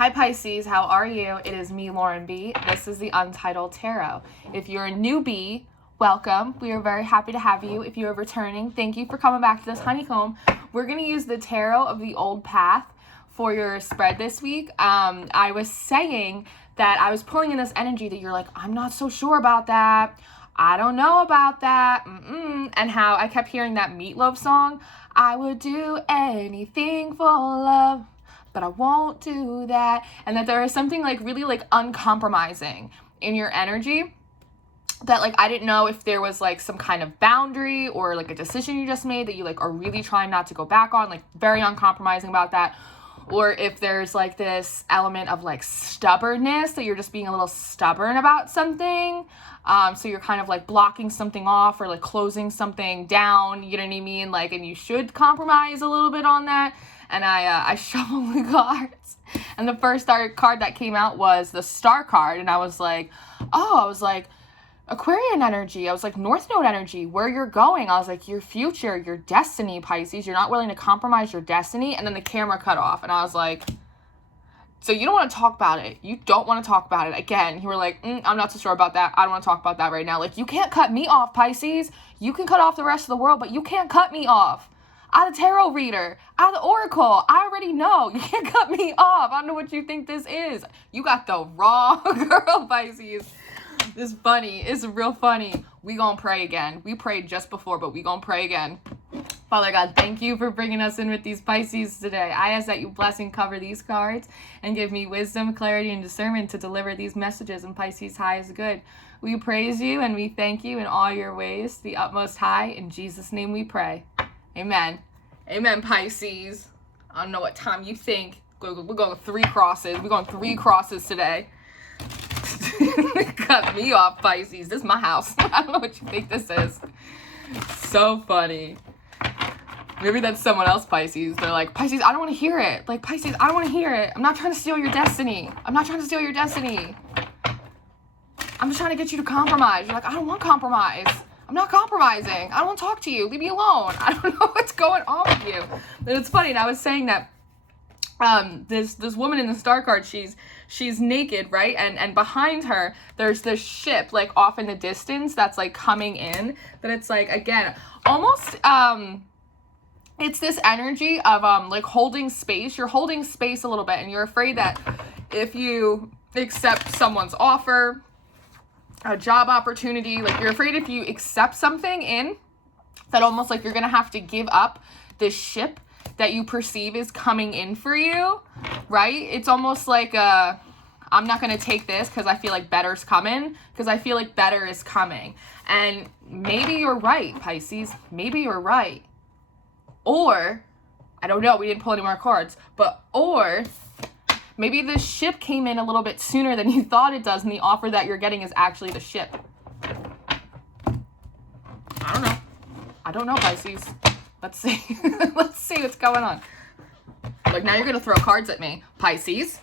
Hi Pisces, how are you? It is me, Lauren B. This is the Untitled Tarot. If you're a newbie, welcome. We are very happy to have you. If you're returning, thank you for coming back to this honeycomb. We're going to use the Tarot of the Old Path for your spread this week. I was saying that I was pulling in this energy that you're like, I'm not so sure about that. I don't know about that. And how I kept hearing that Meatloaf song. I would do anything for love, but I won't do that. And that there is something like really like uncompromising in your energy that like I didn't know if there was like some kind of boundary or like a decision you just made that you like are really trying not to go back on, like very uncompromising about that. Or if there's like this element of like stubbornness that you're just being a little stubborn about something. So you're kind of like blocking something off or like closing something down, you know what I mean? Like, and you should compromise a little bit on that. And I shuffled the cards, and the first card that came out was the Star card, and I was like, Aquarian energy. I was like, North Node energy, where you're going. I was like, your future, your destiny, Pisces. You're not willing to compromise your destiny. And then the camera cut off, and I was like, so you don't want to talk about it. You don't want to talk about it. Again, you were like, I'm not so sure about that. I don't want to talk about that right now. Like, you can't cut me off, Pisces. You can cut off the rest of the world, but you can't cut me off. I'm a tarot reader. I'm the oracle. I already know. You can't cut me off. I don't know what you think this is. You got the wrong girl, Pisces. It's funny. It's real funny. We gonna pray again. We prayed just before, but we gonna pray again. Father God, thank you for bringing us in with these Pisces today. I ask that you bless and cover these cards and give me wisdom, clarity, and discernment to deliver these messages in Pisces' highest good. We praise you and we thank you in all your ways, the utmost high. In Jesus' name we pray. Amen. Amen, Pisces. I don't know what time you think. We're going 3 crosses. We're going 3 crosses today. Cut me off, Pisces. This is my house. I don't know what you think this is. So funny. Maybe that's someone else, Pisces. They're like, Pisces, I don't want to hear it. Like, Pisces, I don't want to hear it. I'm not trying to steal your destiny. I'm not trying to steal your destiny. I'm just trying to get you to compromise. You're like, I don't want compromise. I'm not compromising. I don't want to talk to you. Leave me alone. I don't know what's going on with you. And it's funny. And I was saying that this woman in the Star card, she's naked, right? And behind her, there's this ship like off in the distance that's like coming in. That it's like, again, almost it's this energy of like holding space. You're holding space a little bit, and you're afraid that if you accept someone's offer, a job opportunity, like you're afraid if you accept something in, that almost like you're gonna have to give up this ship that you perceive is coming in for you, right? It's almost like I'm not gonna take this because I feel like better's coming, because I feel like better is coming. And maybe you're right, Pisces, maybe you're right. Or, I don't know, we didn't pull any more cards, but or maybe the ship came in a little bit sooner than you thought it does, and the offer that you're getting is actually the ship. I don't know, Pisces. Let's see. Let's see what's going on. Like, now you're going to throw cards at me. Pisces.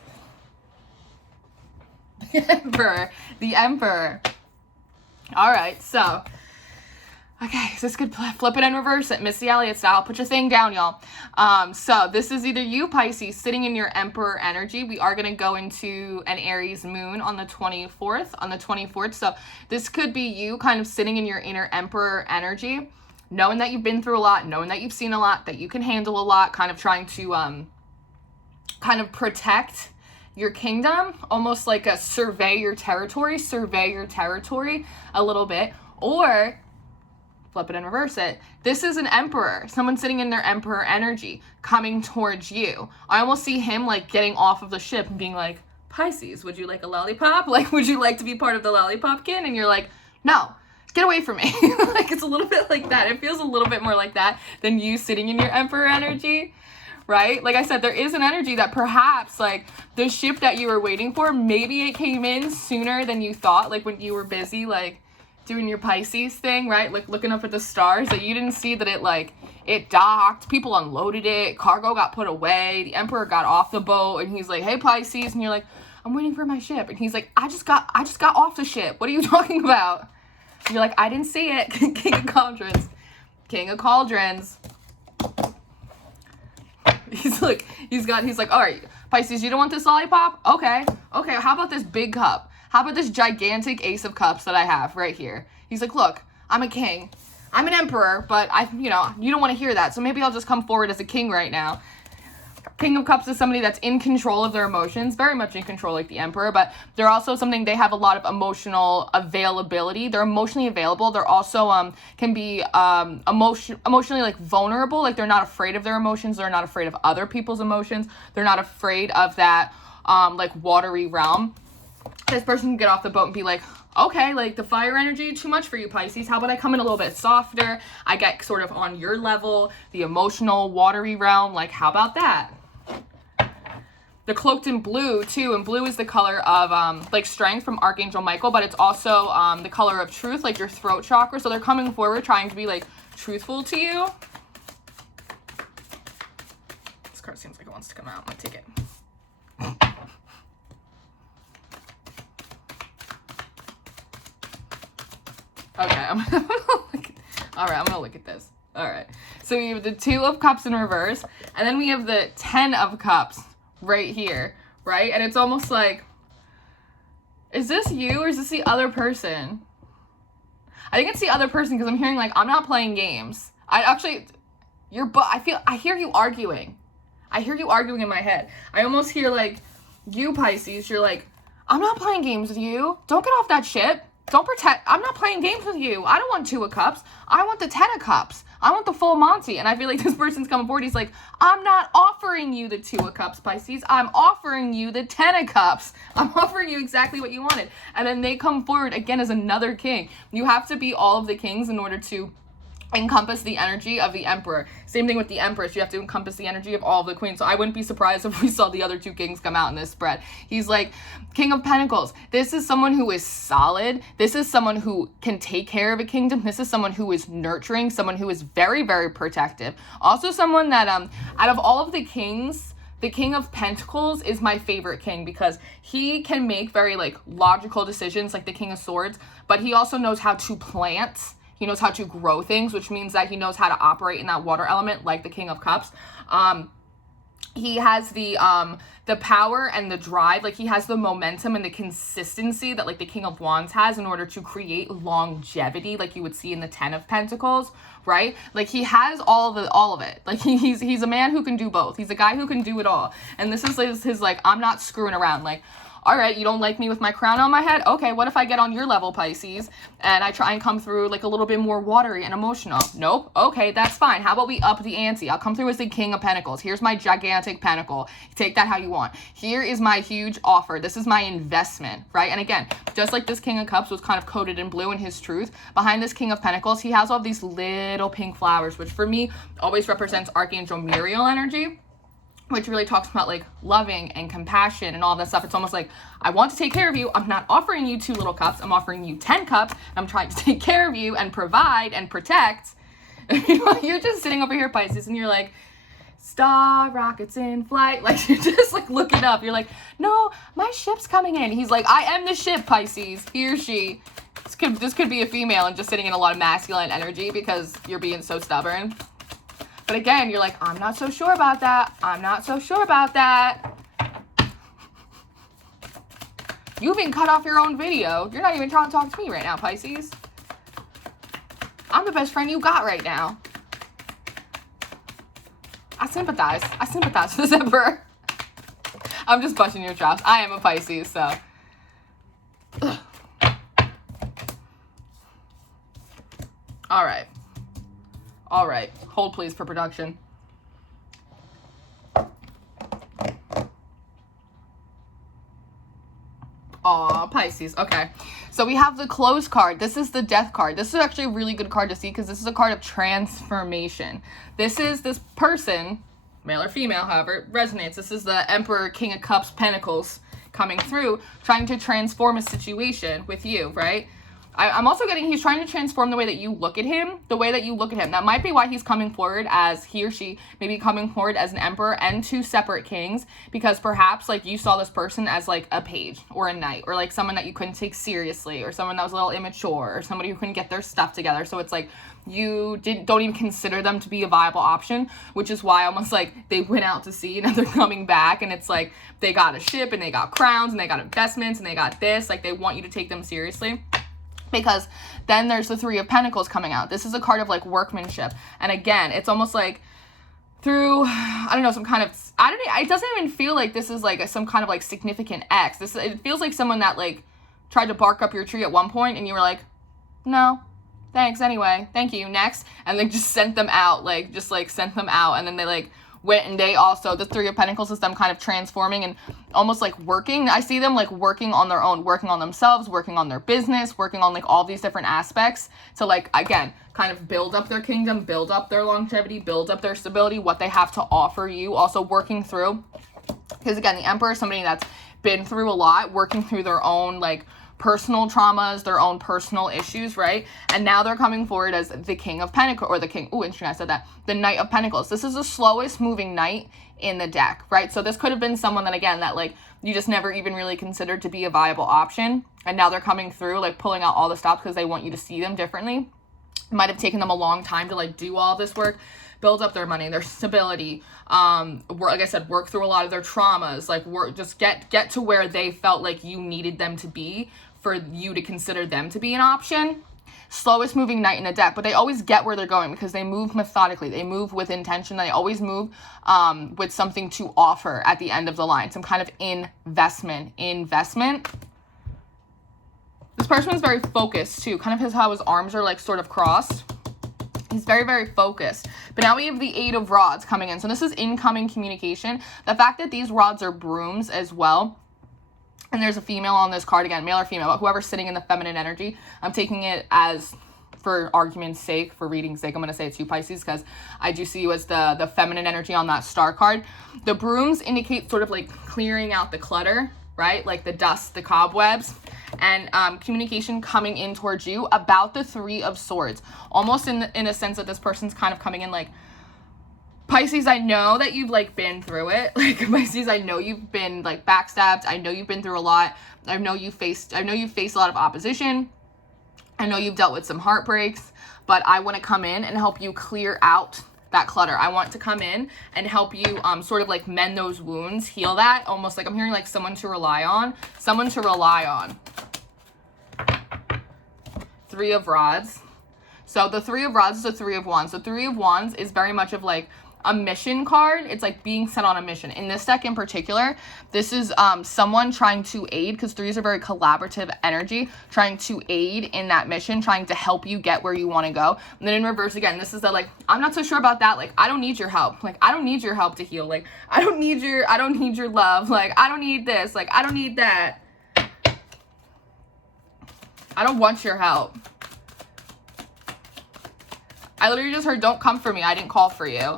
The Emperor. The Emperor. All right, so. Okay, so this could flip it and reverse it, Missy Elliott style. Put your thing down, y'all. So this is either you, Pisces, sitting in your Emperor energy. We are going to go into an Aries Moon on the 24th. So this could be you kind of sitting in your inner Emperor energy, knowing that you've been through a lot, knowing that you've seen a lot, that you can handle a lot, kind of trying to kind of protect your kingdom, almost like a survey your territory a little bit. Or flip it and reverse it. This is an emperor, someone sitting in their emperor energy coming towards you. I almost see him like getting off of the ship and being like, Pisces, would you like a lollipop? Like, would you like to be part of the lollipop kin? And you're like, no, get away from me. Like, it's a little bit like that. It feels a little bit more like that than you sitting in your emperor energy, right? Like I said, there is an energy that perhaps like the ship that you were waiting for, maybe it came in sooner than you thought, like when you were busy, like doing your Pisces thing, right? Like looking up at the stars, that you didn't see that it docked, people unloaded it, cargo got put away, the Emperor got off the boat, and he's like, hey Pisces, and you're like, I'm waiting for my ship. And he's like, I just got off the ship. What are you talking about? And you're like, I didn't see it. King of Cauldrons. King of Cauldrons. He's like, all right, Pisces, you don't want this lollipop? Okay. Okay, how about this big cup? How about this gigantic Ace of Cups that I have right here? He's like, look, I'm a king. I'm an emperor, but you don't want to hear that. So maybe I'll just come forward as a king right now. King of Cups is somebody that's in control of their emotions, very much in control like the Emperor, but they're also something, they have a lot of emotional availability. They're emotionally available. They're also can be emotionally like vulnerable, like they're not afraid of their emotions. They're not afraid of other people's emotions. They're not afraid of that like watery realm. This person can get off the boat and be like, okay, like the fire energy, too much for you, Pisces. How about I come in a little bit softer? I get sort of on your level, the emotional, watery realm. Like, how about that? They're cloaked in blue, too, and blue is the color of, like, strength from Archangel Michael, but it's also the color of truth, like your throat chakra. So they're coming forward trying to be, like, truthful to you. This card seems like it wants to come out. I'm gonna take it. Okay, I'm gonna look at this. All right, so we have the 2 of Cups in reverse, and then we have the 10 of Cups right here, right? And it's almost like, is this you or is this the other person? I think it's the other person because I'm hearing like, I'm not playing games. I hear you arguing. I hear you arguing in my head. I almost hear like, you Pisces, you're like, I'm not playing games with you. Don't get off that ship. Don't pretend. I'm not playing games with you. I don't want 2 of Cups. I want the 10 of Cups. I want the full Monty. And I feel like this person's coming forward. He's like, I'm not offering you the 2 of Cups, Pisces. I'm offering you the 10 of Cups. I'm offering you exactly what you wanted. And then they come forward again as another king. You have to be all of the kings in order to encompass the energy of the Emperor. Same thing with the Empress. You have to encompass the energy of all of the queens. So I wouldn't be surprised if we saw the other 2 kings come out in this spread. He's like, King of Pentacles. This is someone who is solid. This is someone who can take care of a kingdom. This is someone who is nurturing, someone who is very, very protective. Also someone that, out of all of the kings, the King of Pentacles is my favorite king because he can make very, like, logical decisions like the King of Swords, but he also knows how to plant. He knows how to grow things, which means that he knows how to operate in that water element like the King of Cups. He has the power and the drive, like he has the momentum and the consistency that like the King of Wands has in order to create longevity, like you would see in the 10 of Pentacles, right? Like he has all of it. Like he's a man who can do both. He's a guy who can do it all. And this is his like, I'm not screwing around. Like, all right, you don't like me with my crown on my head? Okay, what if I get on your level, Pisces, and I try and come through like a little bit more watery and emotional? Nope. Okay, that's fine. How about we up the ante? I'll come through as the King of Pentacles. Here's my gigantic pentacle. Take that how you want. Here is my huge offer. This is my investment, right? And again, just like this King of Cups was kind of coated in blue in his truth, behind this King of Pentacles, he has all these little pink flowers, which for me always represents Archangel Muriel energy, which really talks about like loving and compassion and all that stuff. It's almost like, I want to take care of you. I'm not offering you 2 little cups. I'm offering you 10 cups. I'm trying to take care of you and provide and protect. You're just sitting over here, Pisces, and you're like, star rockets in flight. Like you're just like looking up. You're like, no, my ship's coming in. He's like, I am the ship, Pisces. He or she. This could be a female and just sitting in a lot of masculine energy because you're being so stubborn. But again, you're like, I'm not so sure about that. I'm not so sure about that. You even cut off your own video. You're not even trying to talk to me right now, Pisces. I'm the best friend you got right now. I sympathize. I sympathize with this Emperor. I'm just busting your chops. I am a Pisces, so. Ugh. All right. All right, hold please for production. Aw, Pisces, okay. So we have the close card. This is the death card. This is actually a really good card to see because this is a card of transformation. This is this person, male or female, however it resonates. This is the Emperor, King of Cups, Pentacles coming through, trying to transform a situation with you, right? I'm also getting he's trying to transform the way that you look at him, That might be why he's coming forward as he or she may be coming forward as an emperor and 2 separate kings, because perhaps like you saw this person as like a page or a knight, or like someone that you couldn't take seriously, or someone that was a little immature, or somebody who couldn't get their stuff together. So it's like you don't even consider them to be a viable option, which is why almost like they went out to sea and now they're coming back, and it's like they got a ship and they got crowns and they got investments and they got this, like they want you to take them seriously. Because then there's the 3 of Pentacles coming out. This is a card of like workmanship. And again, it's almost like through, I don't know, some kind of, it doesn't even feel like this is like some kind of like significant ex. It feels like someone that like tried to bark up your tree at one point and you were like, no, thanks anyway, thank you, next. And they just sent them out, like just like sent them out. And then they like went, and they also, the 3 of Pentacles is them kind of transforming and almost like working. I see them like working on their own, working on themselves, working on their business, working on like all these different aspects to like, again, kind of build up their kingdom, build up their longevity, build up their stability, what they have to offer you. Also working through, because again, the Emperor is somebody that's been through a lot, working through their own like personal traumas, their own personal issues, right? And now they're coming forward as the King of Pentacles, or the King, ooh, interesting, I said that, the Knight of Pentacles. This is the slowest moving knight in the deck, right? So this could have been someone that, again, that like you just never even really considered to be a viable option, and now they're coming through, like pulling out all the stops because they want you to see them differently. It might have taken them a long time to like do all this work, build up their money, their stability, like I said, work through a lot of their traumas, like work, just get to where they felt like you needed them to be for you to consider them to be an option. Slowest moving knight in the deck, but they always get where they're going because they move methodically, they move with intention, they always move with something to offer at the end of the line, some kind of investment. This person is very focused too, kind of how his arms are like sort of crossed. He's very, very focused. But now we have the 8 of Rods coming in. So this is incoming communication. The fact that these rods are brooms as well, and there's a female on this card, again, male or female, but whoever's sitting in the feminine energy, I'm taking it as, for argument's sake, for reading's sake, I'm going to say it's you, Pisces, because I do see you as the feminine energy on that star card. The brooms indicate sort of like clearing out the clutter, right? Like the dust, the cobwebs, and communication coming in towards you about the 3 of Swords. Almost in a sense that this person's kind of coming in like, Pisces, I know that you've like been through it. Like Pisces, I know you've been like backstabbed. I know you've been through a lot. I know you've faced a lot of opposition. I know you've dealt with some heartbreaks, but I want to come in and help you clear out that clutter. I want to come in and help you sort of like mend those wounds, heal that. Almost like I'm hearing like someone to rely on. 3 of Rods. So the 3 of Rods is the 3 of Wands. The 3 of Wands is very much of like a mission card. It's like being set on a mission. In this deck in particular, this is someone trying to aid, because 3s are very collaborative energy, trying to aid in that mission, trying to help you get where you want to go. And then in reverse again, this is the like, I'm not so sure about that. Like, I don't need your help. Like, I don't need your help to heal. Like, I don't need your love. Like, I don't need this. Like, I don't need that. I don't want your help. I literally just heard, don't come for me. I didn't call for you.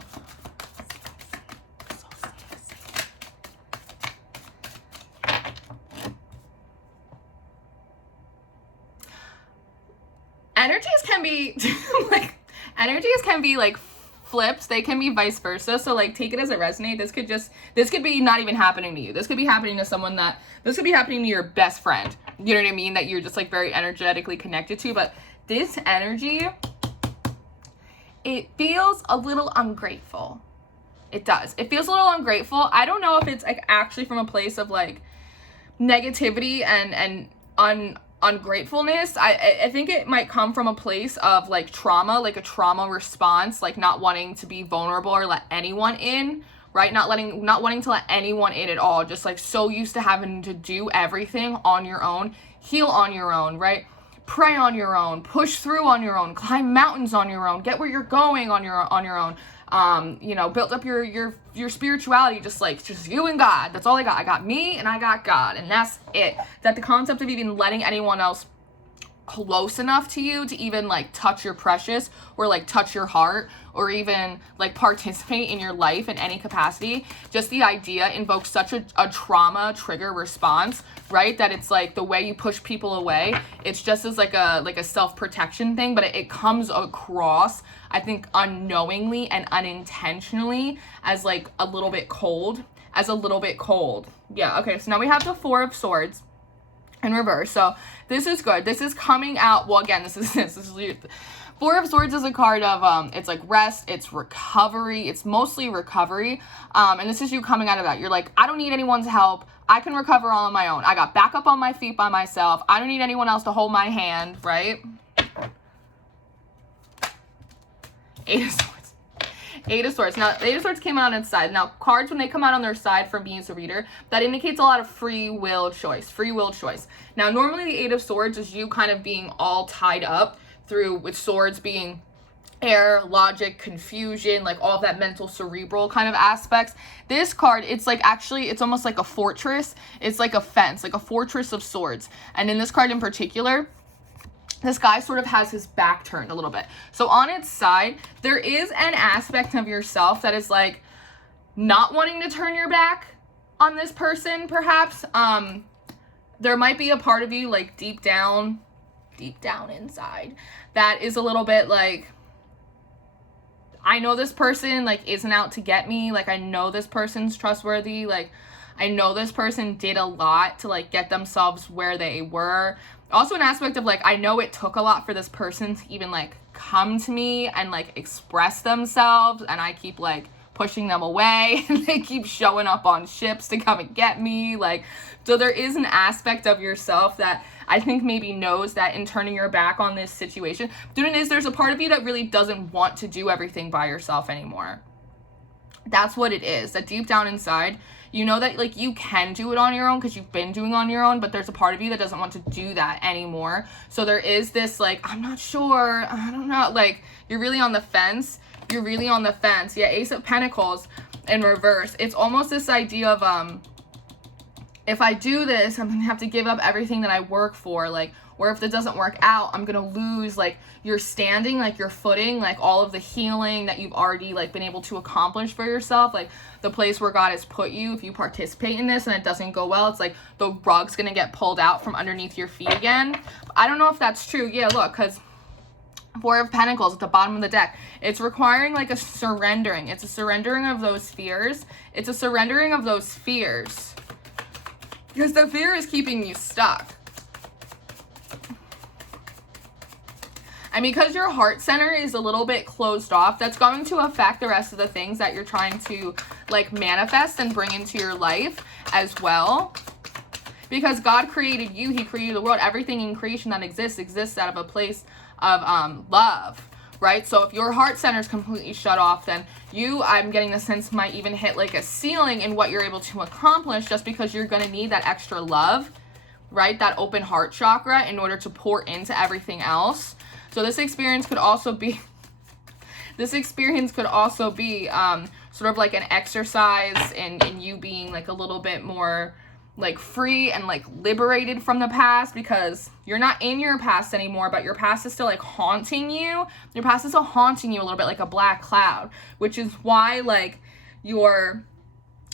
Energies can be like flipped. They can be vice versa. So like take it as it resonates. This could be not even happening to you. This could be happening to this could be happening to your best friend. You know what I mean? That you're just like very energetically connected to. But this energy, it feels a little ungrateful. It does. It feels a little ungrateful. I don't know if it's like actually from a place of like negativity and ungratefulness. I think it might come from a place of like trauma, like a trauma response, like not wanting to be vulnerable or let anyone in, right? Not wanting to let anyone in at all. Just like so used to having to do everything on your own, heal on your own, right? Pray on your own, push through on your own, climb mountains on your own, get where you're going on your own. You know, build up your spirituality, just you and God. That's all I got me and I got God, and that's it. That the concept of even letting anyone else close enough to you to even like touch your precious or like touch your heart or even like participate in your life in any capacity. Just the idea invokes such a trauma trigger response, right? That it's like the way you push people away, it's just as like a self-protection thing, but it comes across, I think, unknowingly and unintentionally as like a little bit cold, Yeah, okay, so now we have the Four of Swords in reverse. So this is good. This is coming out, well, again, this is Four of Swords is a card of, it's like rest, it's recovery, it's mostly recovery, and this is you coming out of that. You're like, I don't need anyone's help. I can recover all on my own. I got back up on my feet by myself. I don't need anyone else to hold my hand, right? Eight of Swords. Eight of Swords. Now, the Eight of Swords came out on its side. Now, cards, when they come out on their side from me as a reader, that indicates a lot of free will choice. Now, normally the Eight of Swords is you kind of being all tied up through, with swords being air, logic, confusion, like all of that mental, cerebral kind of aspects. This card, it's like actually, it's almost like a fortress. It's like a fence, like a fortress of swords. And in this card in particular, this guy sort of has his back turned a little bit. So on its side, there is an aspect of yourself that is like not wanting to turn your back on this person, perhaps. There might be a part of you like deep down inside that is a little bit like, I know this person like isn't out to get me. Like, I know this person's trustworthy. Like, I know this person did a lot to like get themselves where they were. Also an aspect of like, I know it took a lot for this person to even like come to me and like express themselves, and I keep like pushing them away and they keep showing up on ships to come and get me. Like, so there is an aspect of yourself that I think maybe knows that in turning your back on this situation, there's a part of you that really doesn't want to do everything by yourself anymore. That's what it is. That deep down inside, you know that like you can do it on your own because you've been doing on your own, but there's a part of you that doesn't want to do that anymore. So there is this like, I'm not sure, I don't know, like you're really on the fence. Yeah, Ace of Pentacles in reverse. It's almost this idea of if I do this, I'm gonna have to give up everything that I work for, like, or if it doesn't work out, I'm gonna lose like your standing, like your footing, like all of the healing that you've already like been able to accomplish for yourself, like the place where God has put you. If you participate in this and it doesn't go well, it's like the rug's gonna get pulled out from underneath your feet again. I don't know if that's true. Yeah, look, because Four of Pentacles at the bottom of the deck, it's requiring like a surrendering. It's a surrendering of those fears. Because the fear is keeping you stuck. And because your heart center is a little bit closed off, that's going to affect the rest of the things that you're trying to like manifest and bring into your life as well. Because God created you, He created the world. Everything in creation that exists out of a place of love, right? So if your heart center is completely shut off, then I'm getting the sense, might even hit like a ceiling in what you're able to accomplish, just because you're going to need that extra love, right? That open heart chakra in order to pour into everything else. So this experience could also be sort of like an exercise in you being like a little bit more like free and like liberated from the past, because you're not in your past anymore, but your past is still like haunting you. Your past is still haunting you a little bit like a black cloud, which is why like you're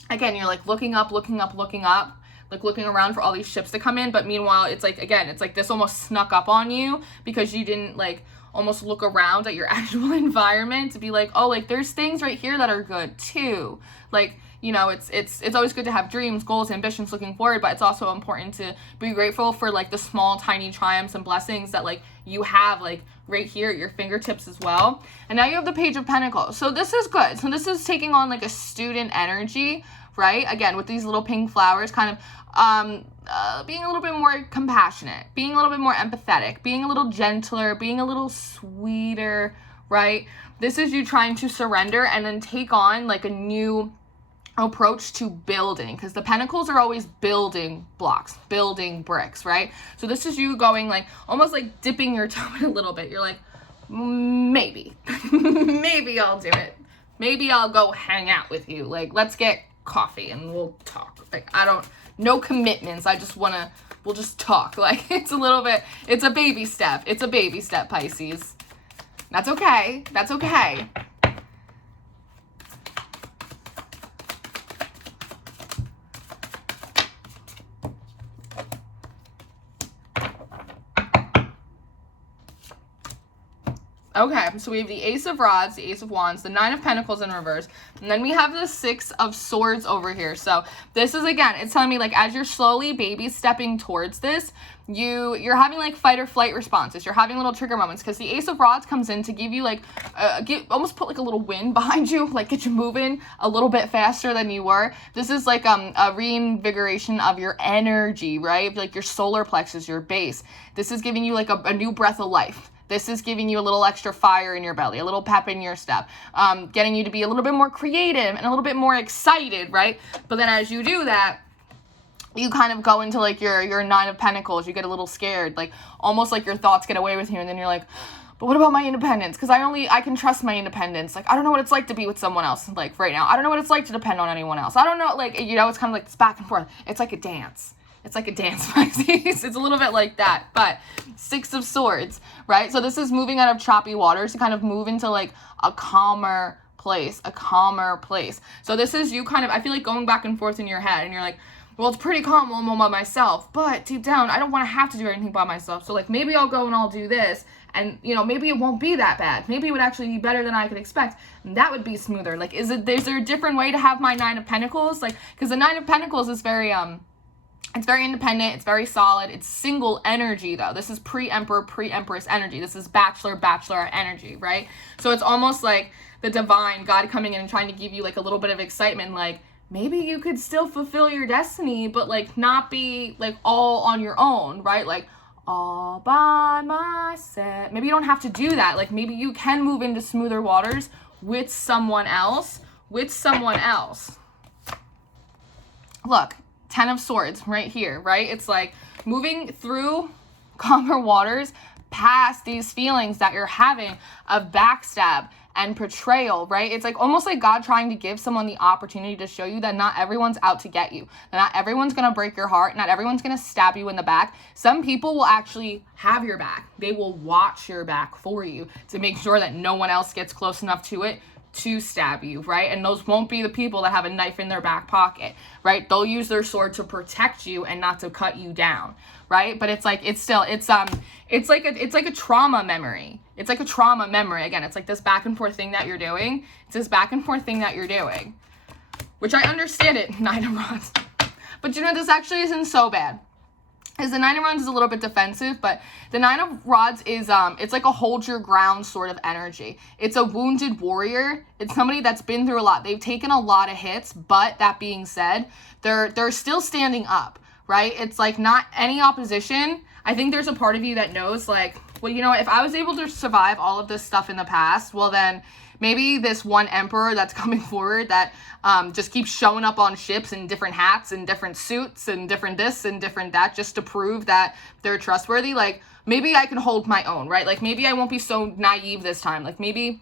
like looking up, like looking around for all these ships to come in. But meanwhile, it's like, again, it's like this almost snuck up on you because you didn't like almost look around at your actual environment to be like, oh, like there's things right here that are good too. Like, you know, it's always good to have dreams, goals, ambitions looking forward, but it's also important to be grateful for like the small, tiny triumphs and blessings that like you have like right here at your fingertips as well. And now you have the Page of Pentacles. So this is good. So this is taking on like a student energy, right? Again, with these little pink flowers, kind of being a little bit more compassionate, being a little bit more empathetic, being a little gentler, being a little sweeter, right? This is you trying to surrender and then take on like a new approach to building, because the Pentacles are always building blocks, building bricks, right? So this is you going like almost like dipping your toe in a little bit. You're like, maybe I'll do it. Maybe I'll go hang out with you. Like, let's get coffee and we'll talk. Like, no commitments. I just want to We'll just talk. Like, it's a little bit, it's a baby step. It's a baby step, Pisces. That's okay. That's okay. Okay, so we have the Ace of Rods, the Ace of Wands, the Nine of Pentacles in reverse, and then we have the Six of Swords over here. So this is, again, it's telling me, like, as you're slowly baby stepping towards this, you're having, like, fight or flight responses. You're having little trigger moments, because the Ace of Rods comes in to give you, like, almost put, like, a little wind behind you, like, get you moving a little bit faster than you were. This is, like, a reinvigoration of your energy, right? Like, your solar plexus, your base. This is giving you, like, a new breath of life. This is giving you a little extra fire in your belly, a little pep in your step, getting you to be a little bit more creative and a little bit more excited, right? But then as you do that, you kind of go into, like, your Nine of Pentacles. You get a little scared, like, almost like your thoughts get away with you, and then you're like, but what about my independence? Because I can trust my independence. Like, I don't know what it's like to be with someone else, like, right now. I don't know what it's like to depend on anyone else. I don't know, like, you know, it's kind of like this back and forth. It's like a dance. It's like a dance, Pisces. It's a little bit like that. But Six of Swords, right? So this is moving out of choppy waters to kind of move into, like, a calmer place, So this is you kind of, I feel like, going back and forth in your head, and you're like, well, it's pretty calm when I'm by myself, but deep down, I don't want to have to do anything by myself. So, like, maybe I'll go and I'll do this, and, you know, maybe it won't be that bad. Maybe it would actually be better than I could expect, and that would be smoother. Like, is there a different way to have my Nine of Pentacles? Like, because the Nine of Pentacles is very, it's very independent, it's very solid, it's single energy, though. This is pre-emperor, pre-empress energy. This is bachelor, bachelorette energy, right? So it's almost like the divine, God coming in and trying to give you, like, a little bit of excitement, like, maybe you could still fulfill your destiny, but, like, not be, like, all on your own, right? Like, all by myself. Maybe you don't have to do that. Like, maybe you can move into smoother waters with someone else, Look, Ten of Swords right here, right? It's like moving through calmer waters past these feelings that you're having of backstab and betrayal, right? It's like almost like God trying to give someone the opportunity to show you that not everyone's out to get you. That not everyone's going to break your heart. Not everyone's going to stab you in the back. Some people will actually have your back. They will watch your back for you to make sure that no one else gets close enough to it to stab you, right? And those won't be the people that have a knife in their back pocket, right? They'll use their sword to protect you and not to cut you down, right? But it's like, it's like a trauma memory. It's like a trauma memory. Again, it's like this back and forth thing that you're doing. Which I understand it, Nine of Rods. But you know, this actually isn't so bad. Because the Nine of Rods is a little bit defensive, but the Nine of Rods is, it's like a hold your ground sort of energy. It's a wounded warrior. It's somebody that's been through a lot. They've taken a lot of hits, but that being said, they're still standing up, right? It's like not any opposition. I think there's a part of you that knows, like, well, you know, if I was able to survive all of this stuff in the past, well, then maybe this one emperor that's coming forward that just keeps showing up on ships in different hats and different suits and different this and different that just to prove that they're trustworthy, like, maybe I can hold my own, right? Like, maybe I won't be so naive this time. Like, maybe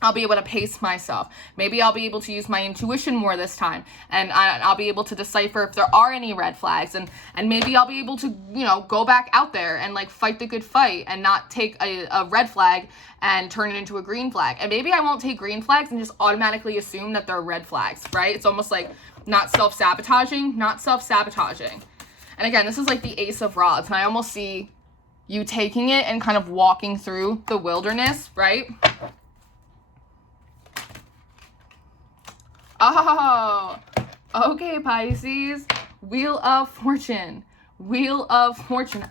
I'll be able to pace myself. Maybe I'll be able to use my intuition more this time. And I'll be able to decipher if there are any red flags. And maybe I'll be able to, you know, go back out there and, like, fight the good fight and not take a red flag and turn it into a green flag. And maybe I won't take green flags and just automatically assume that they're red flags, right? It's almost like not self-sabotaging. And again, this is like the Ace of Rods. And I almost see you taking it and kind of walking through the wilderness, right? Oh, okay, Pisces. Wheel of Fortune.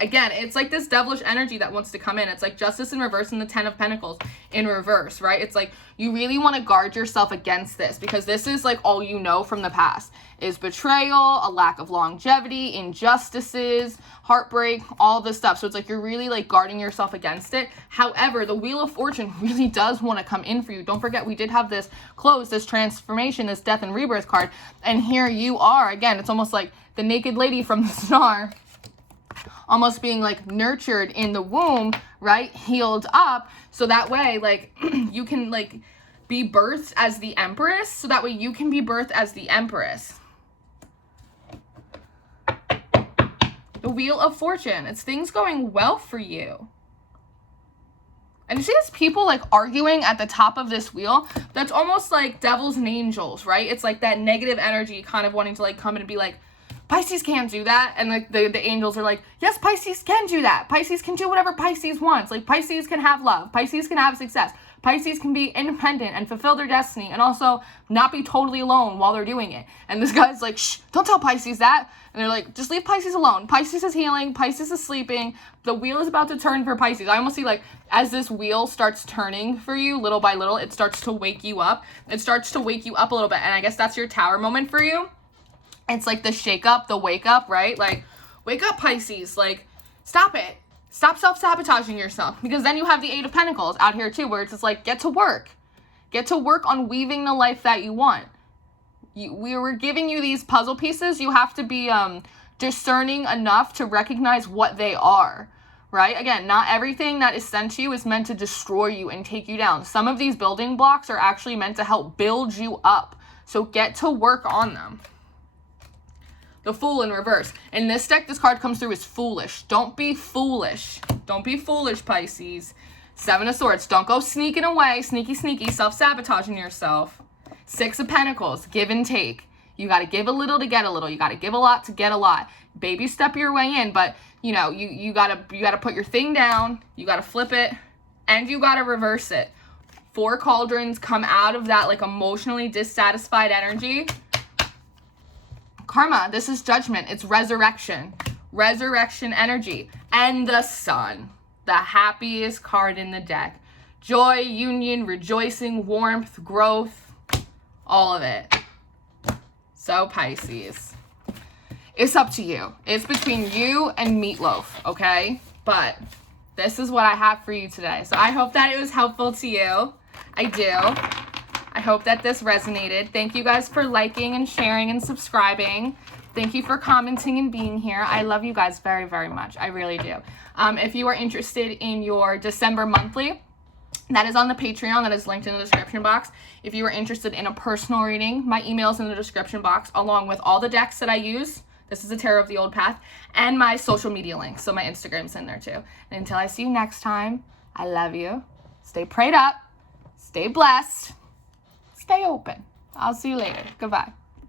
Again, it's like this devilish energy that wants to come in. It's like Justice in reverse and the Ten of Pentacles in reverse, right? It's like you really want to guard yourself against this because this is like all you know from the past is betrayal, a lack of longevity, injustices, heartbreak, all this stuff. So it's like you're really like guarding yourself against it. However, the Wheel of Fortune really does want to come in for you. Don't forget, we did have this close, this transformation, this death and rebirth card. And here you are. Again, it's almost like the naked lady from the star, almost being like nurtured in the womb, right? Healed up. So that way, like, you can like be birthed as the Empress. So that way you can be birthed as the Empress. The Wheel of Fortune. It's things going well for you. And you see these people like arguing at the top of this wheel? That's almost like devils and angels, right? It's like that negative energy kind of wanting to like come in and be like, Pisces can't do that. And like the angels are like, yes, Pisces can do that. Pisces can do whatever Pisces wants. Like Pisces can have love. Pisces can have success. Pisces can be independent and fulfill their destiny and also not be totally alone while they're doing it. And this guy's like, shh, don't tell Pisces that. And they're like, just leave Pisces alone. Pisces is healing. Pisces is sleeping. The wheel is about to turn for Pisces. I almost see like as this wheel starts turning for you little by little, it starts to wake you up. It starts to wake you up a little bit. And I guess that's your Tower moment for you. It's like the shake up, the wake up, right? Like, wake up, Pisces. Like, stop it. Stop self-sabotaging yourself. Because then you have the Eight of Pentacles out here too, where it's just like, get to work. Get to work on weaving the life that you want. We were giving you these puzzle pieces. You have to be discerning enough to recognize what they are, right? Again, not everything that is sent to you is meant to destroy you and take you down. Some of these building blocks are actually meant to help build you up. So get to work on them. The Fool in reverse. In this deck, this card comes through as foolish. Don't be foolish. Don't be foolish, Pisces. Seven of Swords. Don't go sneaking away. Sneaky, self-sabotaging yourself. Six of Pentacles. Give and take. You got to give a little to get a little. You got to give a lot to get a lot. Baby step your way in, but you know, you got to put your thing down. You got to flip it and you got to reverse it. Four cauldrons come out of that like emotionally dissatisfied energy. Karma, this is judgment. It's resurrection. Resurrection energy. And the Sun. The happiest card in the deck. Joy, union, rejoicing, warmth, growth. All of it. So Pisces. It's up to you. It's between you and Meatloaf, okay? But this is what I have for you today. So I hope that it was helpful to you. I do. I hope that this resonated. Thank you guys for liking and sharing and subscribing. Thank you for commenting and being here. I love you guys very, very much. I really do. If you are interested in your December monthly, that is on the Patreon. That is linked in the description box. If you are interested in a personal reading, my email is in the description box, along with all the decks that I use. This is the Tarot of the Old Path, and my social media links. So my Instagram's in there too. And until I see you next time, I love you. Stay prayed up. Stay blessed. Stay open. I'll see you later. Goodbye.